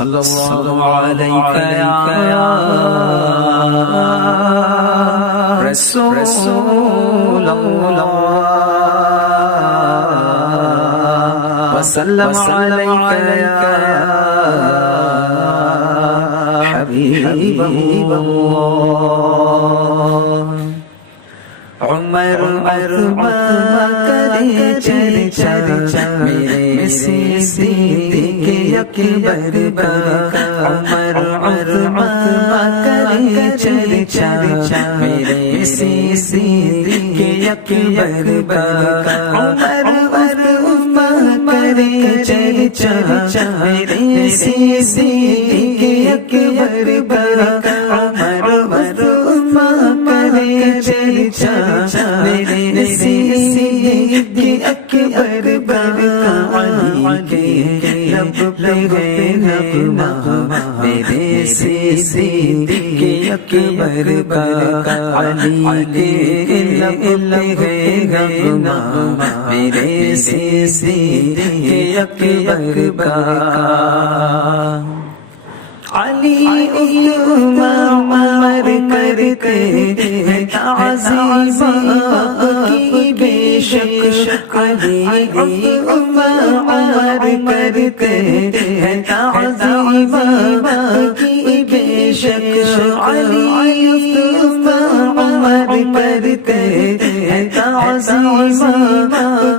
صلی اللہ علیہ یا رسول اللہ وسلم علیہ یا حبیب اللہ عمر کرے چرچا میرے صدیق اکبر کا عمر کرے چرچا میرے صدیق اکبر کا عمر کرے چرچا میرے صدیق اکبر کا عمر کرے چرچا میرے صدیق اکبر کا علی کے لب پہ ہے نغمہ میرے صدیق اکبر کا علی کے لب پہ ہے نغمہ میرے صدیق اکبر کا علی عمر کرتے ہیں تعظیم کی بے شک علی عمر کرتے ہیں تعظیم کی بے شک علی عمر کرتے ہیں تعظیم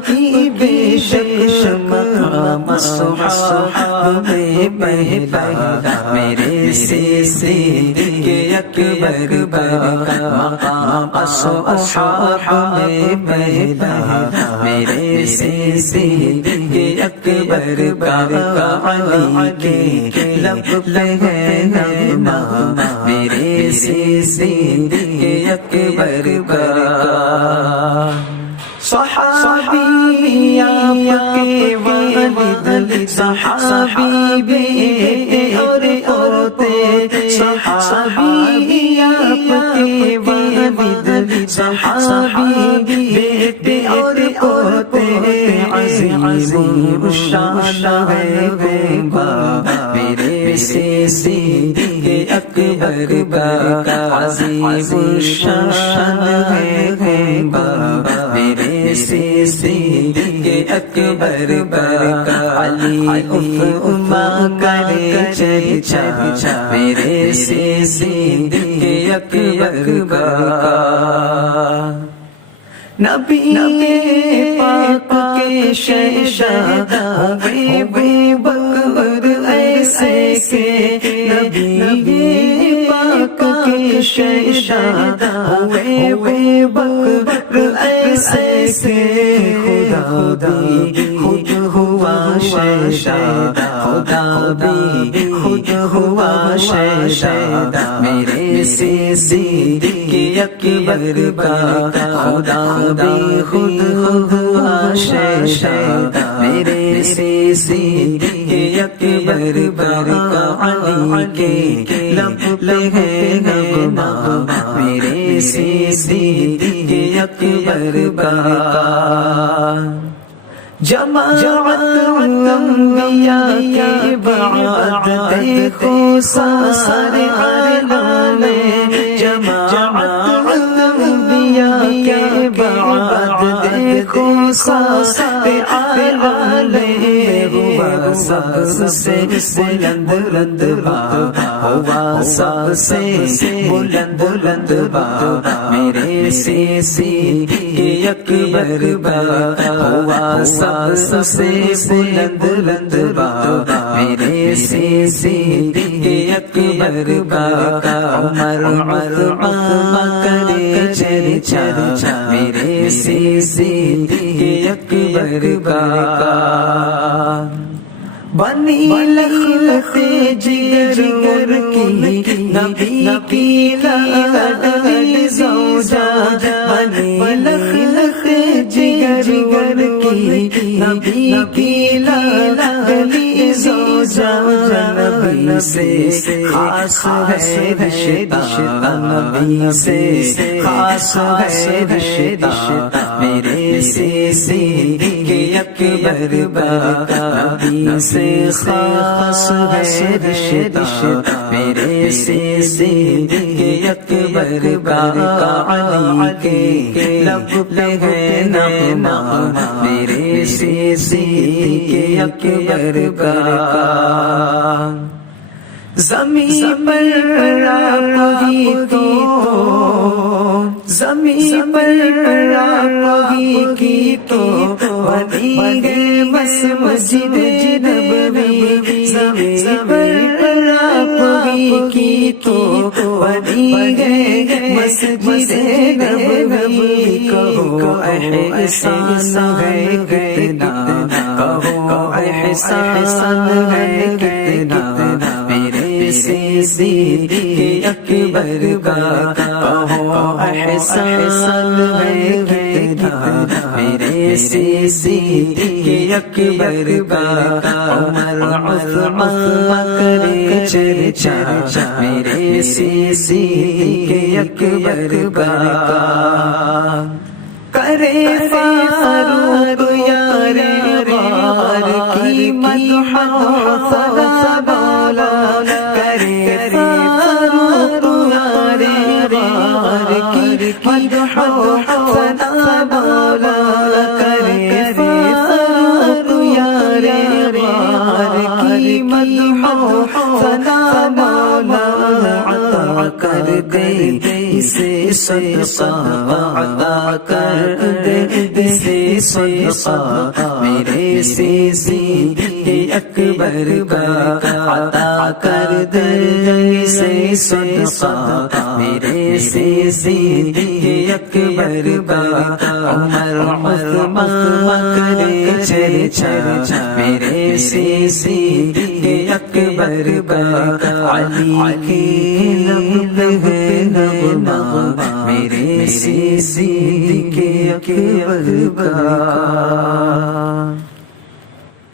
کی بے شک مقام الصحابہ میں پہلا میرے صدیق اکبر کا مقام الصحابہ میں پہلا میرے صدیق اکبر کا علی کے لب پہ ہے نغمہ میرے صدیق اکبر کا صحابی آپ کے والد صحابی اور عورتیں صحابی آپ کے والد صحابی بیٹے اور عورتیں عظیم الشان ہے بابا میرے صدیق اکبر کا عظیم الشان ہے بابا میرے صدیق اکبر کا علی کرے چرچا میرے صدیق اکبر کا نبی پاک کے شہنشاہ ہوئے بے بکر ایسے کہ نبی پاک کے شہنشاہ ہوئے بے بکر ایسے کہ خدا بھی خود ہوا شہنشاہ خدا بھی خود ہوا شہنشاہ میرے صدیق اکبر کا خدا بھی خود ہوا شہنشاہ میرے صدیق اکبر کا علی کے لب پہ ہے نغمہ میرے صدیق اکبر کا جماعت انبیاء کے بعد دیکھو سارے عالم میں جماعت انبیاء کے بعد دیکھو سارے عالم میں ہوا سب سے بلند بابا ہوا سب سے بلند بابا میرے صدیق اکبر ہوا سب سے بلند بابا میرے صدیق اکبر عمر کرے چرچا میرے صدیق اکبر بنی لخت جگر کی نبی کی لاڈلی زوجہ بنی لخت جگر کی نبی کی لاڈلی زوجہ نبی سے خاص ہے رشتہ نبی سے خاص ہے رشتہ میرے صدیق اکبر کا نبی سے خاص ہے رشتہ میرے صدیق اکبر کا علی کے لب پہ ہے نغمہ میرے صدیق اکبر کا زمین پر آپ ہی تو زمین پر آپ ہی کی تو بنی گئے بس مسجد نبوی زمین پر آپ ہی کی تو بنی گئے مسجد نبوی کہو احسان ہے کتنا کہو احسان ہے کتنا میرے صدیق اکبر کا کہو احسان ہے کتنا میرے صدیق اکبر کا عمر عثمان کرے چرچا میرے صدیق اکبر کا کرے فاروق یار غار کی مدح ثنا بالا کرے فاروق یار غار کی مدح ثنا بالا کرے فاروق یار غار کی مدح ثنا بالا عطا کر دے اسے صدقہ عطا کر دے اسے صدقہ میرے صدیق اکبر کا عطا کر دے اسے صدقہ میرے صدیق اکبر کا عمر عثمان کرے چرچا میرے صدیق اکبر کا علی کے لب ہے نغمہ میرے صدیق اکبر کا